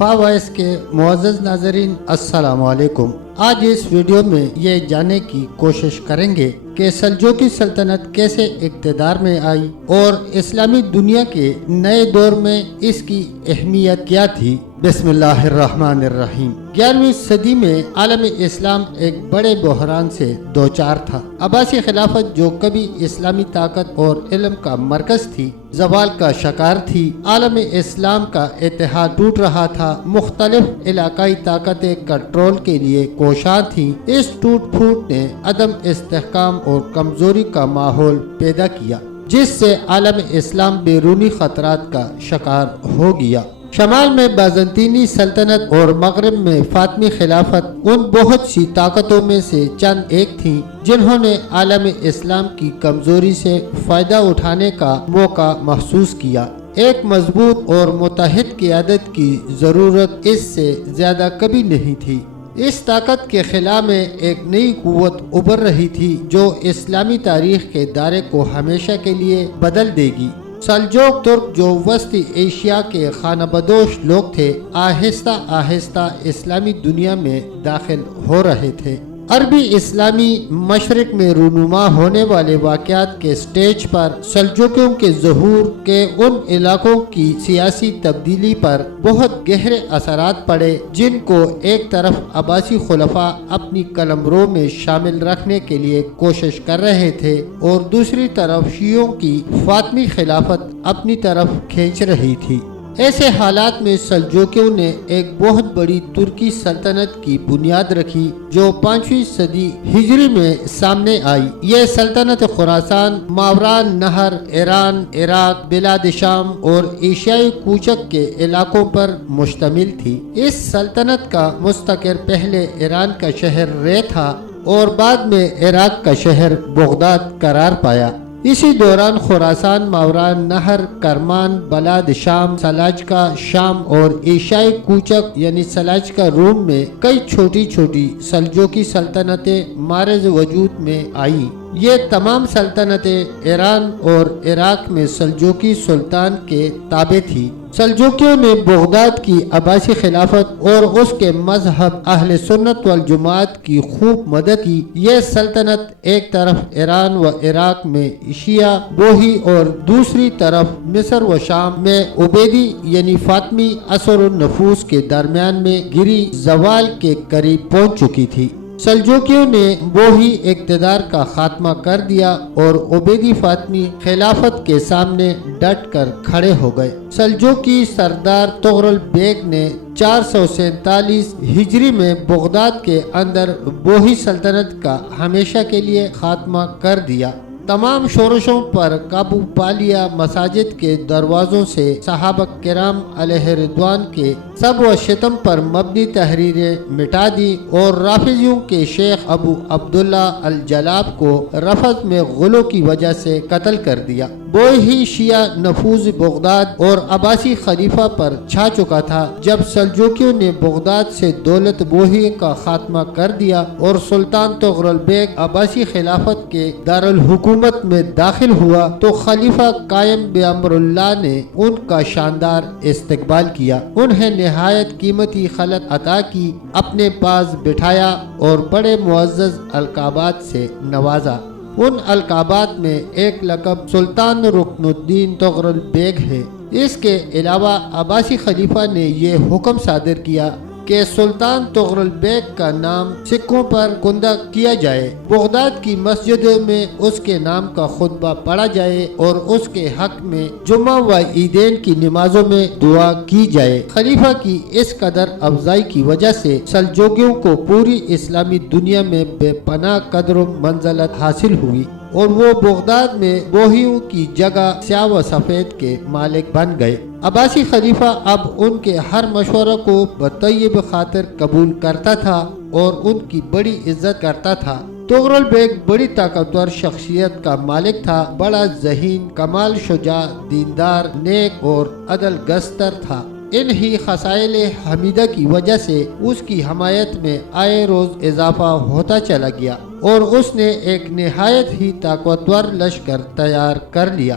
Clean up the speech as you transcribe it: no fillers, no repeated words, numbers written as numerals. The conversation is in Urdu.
وائس کے معزز ناظرین السلام علیکم۔ آج اس ویڈیو میں یہ جاننے کی کوشش کریں گے کہ سلجوقی سلطنت کیسے اقتدار میں آئی اور اسلامی دنیا کے نئے دور میں اس کی اہمیت کیا تھی۔ بسم اللہ الرحمن الرحیم۔ 11ویں صدی میں عالم اسلام ایک بڑے بحران سے دوچار تھا۔ عباسی خلافت جو کبھی اسلامی طاقت اور علم کا مرکز تھی، زوال کا شکار تھی۔ عالم اسلام کا اتحاد ٹوٹ رہا تھا، مختلف علاقائی طاقتیں کنٹرول کے لیے کوشاں تھیں۔ اس ٹوٹ پھوٹ نے عدم استحکام اور کمزوری کا ماحول پیدا کیا، جس سے عالم اسلام بیرونی خطرات کا شکار ہو گیا۔ شمال میں بازنطینی سلطنت اور مغرب میں فاطمی خلافت ان بہت سی طاقتوں میں سے چند ایک تھیں جنہوں نے عالم اسلام کی کمزوری سے فائدہ اٹھانے کا موقع محسوس کیا۔ ایک مضبوط اور متحد قیادت کی ضرورت اس سے زیادہ کبھی نہیں تھی۔ اس طاقت کے خلا میں ایک نئی قوت ابھر رہی تھی جو اسلامی تاریخ کے دائرے کو ہمیشہ کے لیے بدل دے گی۔ سلجوق ترک جو وسطی ایشیا کے خانہ بدوش لوگ تھے، آہستہ آہستہ اسلامی دنیا میں داخل ہو رہے تھے۔ عربی اسلامی مشرق میں رونما ہونے والے واقعات کے سٹیج پر سلجوقیوں کے ظہور کے ان علاقوں کی سیاسی تبدیلی پر بہت گہرے اثرات پڑے جن کو ایک طرف عباسی خلفاء اپنی قلمرو میں شامل رکھنے کے لیے کوشش کر رہے تھے اور دوسری طرف شیعوں کی فاطمی خلافت اپنی طرف کھینچ رہی تھی۔ ایسے حالات میں سلجوقیوں نے ایک بہت بڑی ترکی سلطنت کی بنیاد رکھی جو 5ویں صدی ہجری میں سامنے آئی۔ یہ سلطنت خراسان، ماوراء نہر، ایران، عراق، بلاد شام اور ایشیائی کوچک کے علاقوں پر مشتمل تھی۔ اس سلطنت کا مستقر پہلے ایران کا شہر رے تھا اور بعد میں عراق کا شہر بغداد قرار پایا۔ اسی دوران خراسان، ماوراء نہر، کرمان، بلاد شام، سلاجقہ شام اور ایشیائی کوچک یعنی سلاجقہ روم میں کئی چھوٹی چھوٹی سلجوقی سلطنتیں مارز وجود میں آئیں۔ یہ تمام سلطنتیں ایران اور عراق میں سلجوقی سلطان کے تابع تھی۔ سلجوقیوں نے بغداد کی عباسی خلافت اور اس کے مذہب اہل سنت والجماعت کی خوب مدد کی۔ یہ سلطنت ایک طرف ایران و عراق میں شیعہ بوہی اور دوسری طرف مصر و شام میں عبیدی یعنی فاطمی اثر النفوس کے درمیان میں گری زوال کے قریب پہنچ چکی تھی۔ سلجوقیوں نے بوہی اقتدار کا خاتمہ کر دیا اور عبیدی فاطمی خلافت کے سامنے ڈٹ کر کھڑے ہو گئے۔ سلجوقی سردار طغرل بیگ نے 447 ہجری میں بغداد کے اندر بوہی سلطنت کا ہمیشہ کے لیے خاتمہ کر دیا۔ تمام شورشوں پر قابو پا لیا۔ مساجد کے دروازوں سے صحابہ کرام علیہ رضوان کے سب و شتم پر مبنی تحریریں مٹا دی اور رافضیوں کے شیخ ابو عبداللہ الجلاب کو رفض میں غلو کی وجہ سے قتل کر دیا۔ بوہی شیعہ نفوذ بغداد اور عباسی خلیفہ پر چھا چکا تھا۔ جب سلجوقیوں نے بغداد سے دولت بوہی کا خاتمہ کر دیا اور سلطان طغرل بیگ عباسی خلافت کے دارالحکومت میں داخل ہوا تو خلیفہ قائم بامر اللہ نے ان کا شاندار استقبال کیا، انہیں نہایت قیمتی خلعت عطا کی، اپنے پاس بٹھایا اور بڑے معزز القابات سے نوازا۔ ان القابات میں ایک لقب سلطان رکن الدین طغرل بیگ ہے۔ اس کے علاوہ عباسی خلیفہ نے یہ حکم صادر کیا کہ سلطان طغرل بیگ کا نام سکوں پر کندہ کیا جائے، بغداد کی مسجدوں میں اس کے نام کا خطبہ پڑھا جائے اور اس کے حق میں جمعہ و عیدین کی نمازوں میں دعا کی جائے۔ خلیفہ کی اس قدر افزائی کی وجہ سے سلجوقیوں کو پوری اسلامی دنیا میں بے پناہ قدر و منزلت حاصل ہوئی اور وہ بغداد میں بوہیوں کی جگہ سیاہ و سفید کے مالک بن گئے۔ عباسی خلیفہ اب ان کے ہر مشورہ کو بطیب خاطر قبول کرتا تھا اور ان کی بڑی عزت کرتا تھا۔ طغرل بیگ بڑی طاقتور شخصیت کا مالک تھا، بڑا ذہین، کمال شجاع، دیندار، نیک اور عدل گستر تھا۔ ان ہی خصائل حمیدہ کی وجہ سے اس کی حمایت میں آئے روز اضافہ ہوتا چلا گیا اور اس نے ایک نہایت ہی طاقتور لشکر تیار کر لیا۔